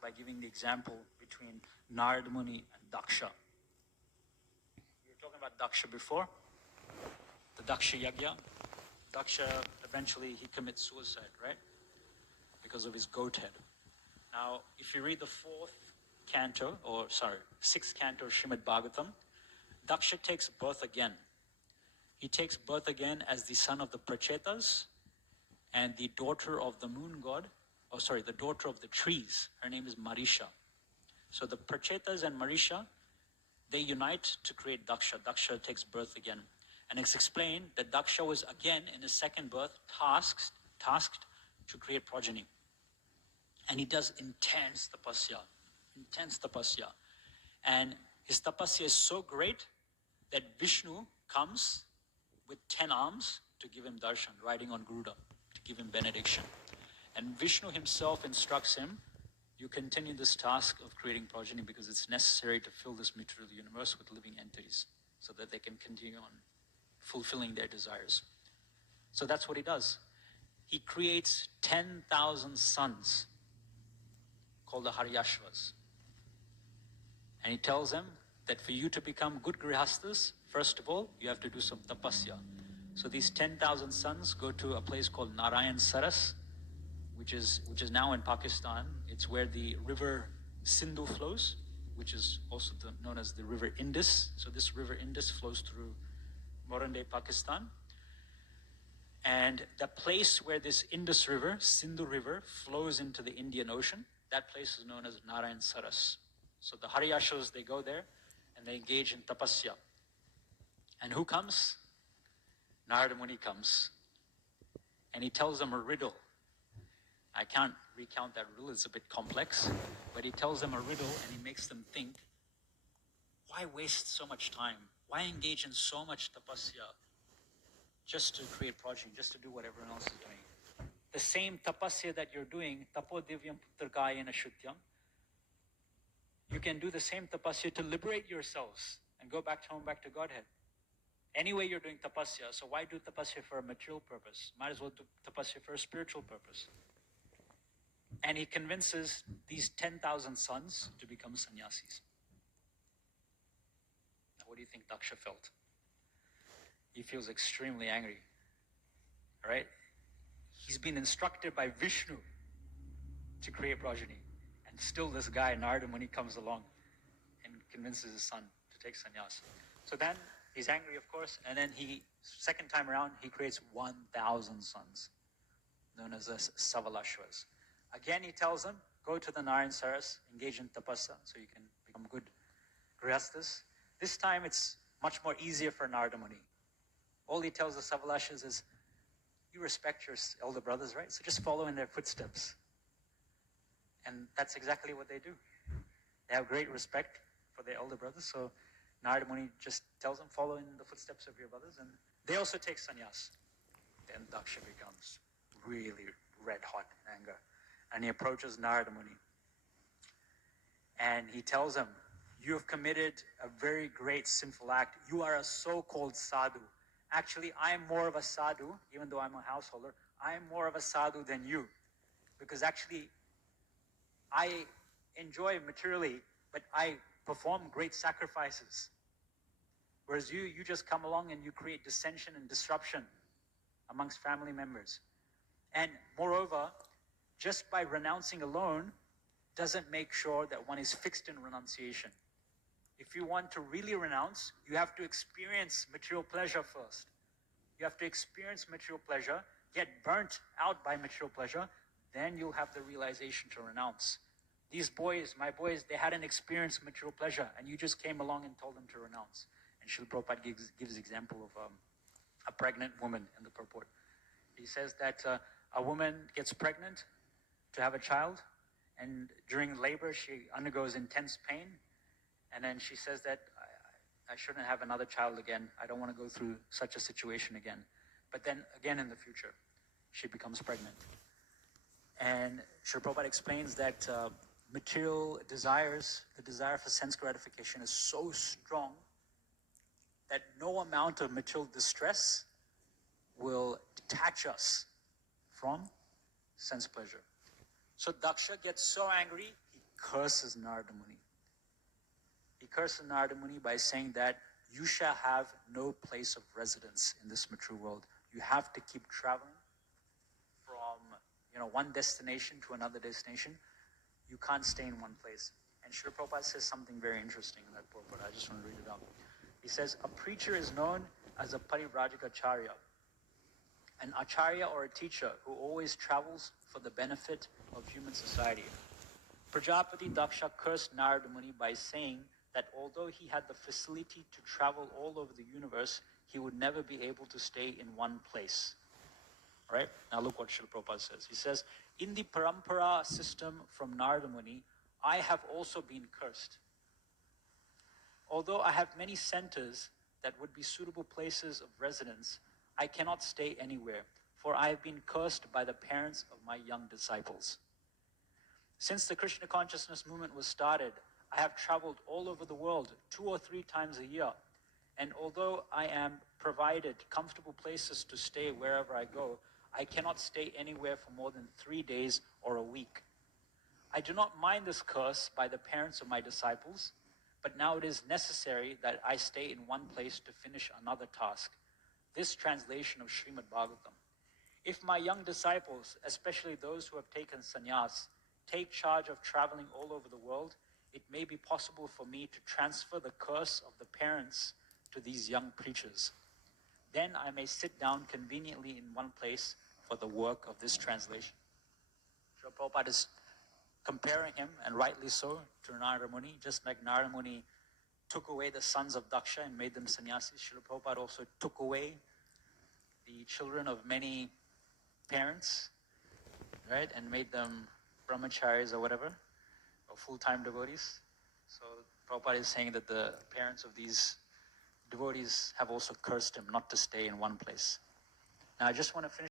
by giving the example between Narad Muni and Daksha. We were talking about Daksha before, the Daksha Yagya. Daksha, eventually he commits suicide, right? Because of his goat head. Now, if you read the sixth canto of Srimad Bhagavatam, Daksha takes birth again. He takes birth again as the son of the Prachetas and the daughter of the moon god, the daughter of the trees. Her name is Marisha. So the Prachetas and Marisha, they unite to create Daksha. Daksha takes birth again. And it's explained that Daksha was again, in his second birth, tasked to create progeny. And he does intense tapasya. And his tapasya is so great that Vishnu comes with 10 arms to give him darshan, riding on Garuda, to give him benediction. And Vishnu himself instructs him, you continue this task of creating progeny because it's necessary to fill this material universe with living entities so that they can continue on fulfilling their desires. So that's what he does. He creates 10,000 sons called the Haryashvas. And he tells them that for you to become good grihastas, first of all, you have to do some tapasya. So these 10,000 sons go to a place called Narayan Saras, which is now in Pakistan. It's where the river Sindhu flows, which is also known as the river Indus. So this river Indus flows through modern-day Pakistan. And the place where this Indus River, Sindhu River, flows into the Indian Ocean, that place is known as Narayan Saras. So the Haryashas, they go there and they engage in tapasya. And who comes? Narada Muni comes. And he tells them a riddle. I can't recount that riddle, it's a bit complex. But he tells them a riddle and he makes them think, why waste so much time? Why engage in so much tapasya just to create progeny, just to do what everyone else is doing? The same tapasya that you're doing, tapo divyam putragayena shutyam, you can do the same tapasya to liberate yourselves and go back home, back to Godhead. Anyway, you're doing tapasya, so why do tapasya for a material purpose? Might as well do tapasya for a spiritual purpose. And he convinces these 10,000 sons to become sannyasis. Now, what do you think Daksha felt? He feels extremely angry, right? He's been instructed by Vishnu to create progeny. And still this guy, Narada Muni, comes along and convinces his son to take sannyas. So then he's angry, of course, and then second time around, he creates 1,000 sons, known as the Savalashvas. Again, he tells them, go to the Narayan Saras, engage in tapasya, so you can become good grihastas. This time, it's much more easier for Narada Muni. All he tells the Savalashvas is, you respect your elder brothers, right? So just follow in their footsteps. And that's exactly what they do. They have great respect for their elder brothers. So Narada Muni just tells them, follow in the footsteps of your brothers. And they also take sannyas. Then Daksha becomes really red hot in anger. And he approaches Narada Muni. And he tells him, you have committed a very great sinful act. You are a so-called sadhu. Actually, I am more of a sadhu, even though I'm a householder. I am more of a sadhu than you. Because actually, I enjoy materially, but I perform great sacrifices. Whereas you just come along and you create dissension and disruption amongst family members. And moreover, just by renouncing alone doesn't make sure that one is fixed in renunciation. If you want to really renounce, you have to experience material pleasure first. You have to experience material pleasure, get burnt out by material pleasure, then you'll have the realization to renounce. These boys, my boys, they hadn't experienced material pleasure, and you just came along and told them to renounce. And Srila Prabhupada gives example of a pregnant woman in the purport. He says that a woman gets pregnant to have a child, and during labor she undergoes intense pain, and then she says that I shouldn't have another child again. I don't want to go through such a situation again. But then again in the future, she becomes pregnant. And Srila Prabhupada explains that material desires, the desire for sense gratification is so strong that no amount of material distress will detach us from sense pleasure. So Daksha gets so angry, he curses Narada Muni. He curses Narada Muni by saying that you shall have no place of residence in this mature world. You have to keep traveling from one destination to another destination. You can't stay in one place. And Srila Prabhupada says something very interesting in that purport. I just want to read it out. He says, a preacher is known as a Parivrajikacharya, an acharya or a teacher who always travels for the benefit of human society. Prajapati Daksha cursed Narada Muni by saying that although he had the facility to travel all over the universe, he would never be able to stay in one place. Right? Now look what Srila Prabhupada says. He says, in the parampara system from Narada Muni, I have also been cursed. Although I have many centers that would be suitable places of residence, I cannot stay anywhere, for I have been cursed by the parents of my young disciples. Since the Krishna consciousness movement was started, I have traveled all over the world 2 or 3 times a year. And although I am provided comfortable places to stay wherever I go, I cannot stay anywhere for more than 3 days or a week. I do not mind this curse by the parents of my disciples, but now it is necessary that I stay in one place to finish another task. This translation of Srimad Bhagavatam. If my young disciples, especially those who have taken sannyas, take charge of traveling all over the world, it may be possible for me to transfer the curse of the parents to these young preachers. Then I may sit down conveniently in one place for the work of this translation. Srila Prabhupada is comparing him, and rightly so, to Narada Muni. Just like Narada Muni took away the sons of Daksha and made them sannyasis, Srila Prabhupada also took away the children of many parents, right, and made them brahmacharis or whatever, or full-time devotees. So Prabhupada is saying that the parents of these devotees have also cursed him not to stay in one place. Now I just want to finish